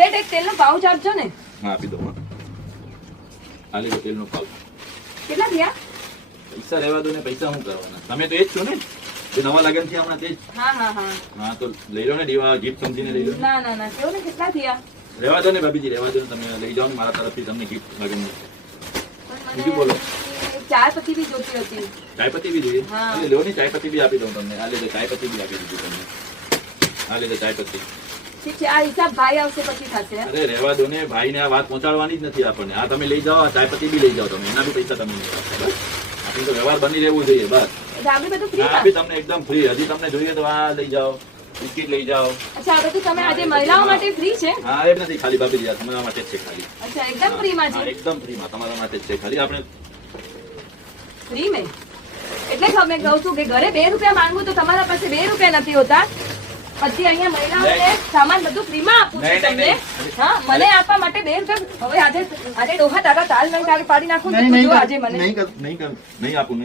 Set એક તેલનો pouch આપજો ને. હા આપી દો. આ લીધો તેલનો પાઉચ. કેટલા થયા? પૈસા રહેવા દો ને, પૈસા શું કરવાના? તમે તો એ જ છો ને જે નવા લગન થયા હમણાં તે જ. હા હા હા હા તો લઈ લો ને દીવા, ગિફ્ટ સમજીને લઈ લો. ના ના ના કેવો ને કેટલા થયા? રહેવા દો ને ભાભીજી, રહેવા દો ને, તમે લઈ જાઓ ને મારા તરફથી તમને ગિફ્ટ લગનની. બીજું બોલો. ચાય પત્તી બી જોતી હતી. ચાય પત્તી બી જોઈએ? હા. લો ને ચાય પત્તી બી આપી દઉં તમને. આ લીધો ચાય પત્તી બી આપી દીધી તમને. આ લીધો ચાય પત્તી. ઠીક છે, આ હિસાબ ભાઈ આવશે પછી થશે. અરે રહેવા દો ને, ભાઈને આ વાત પહોંચાડવાની જ નથી આપણને. આ તમે લઈ જાઓ, આ ચાય પત્તી બી લઈ જાઓ તમે, એના બી પૈસા તમે નહીં આપો. બસ આપણી તો વ્યવહાર બની રહેવું જોઈએ બસ. એટલે આપણે બધું ફ્રી આ બી તમને એકદમ ફ્રી. હજી તમને જોઈએ તો આ લઈ જાઓ, બિસ્કિટ લઈ જાઓ. અચ્છા આ બધું તમે આજે મહિલાઓ માટે ફ્રી છે? હા એ નથી ખાલી ભાભીજી, આ તમારા માટે જ છે ખાલી. અચ્છા એકદમ ફ્રીમાં હા, છે? એકદમ ફ્રીમાં તમારા માટે જ છે ખાલી. આપણે ફ્રી મેં એટલે જ અમે કહું છું કે ઘરે 2 રૂપિયા માંગુ તો તમારા પાસે 2 રૂપિયા નથી હોતા. પછી અહીંયા મહિલાઓને સામાન બધું ફ્રીમાં આપું છું નહીં, તમને. નહીં. હા મને આપવા માટે 2 રૂપિયા. હવે આજે ડોહા તારા તાલ નહીં પાડી નાખું તો નહીં તું નહીં જો આજે મને નહીં આપું.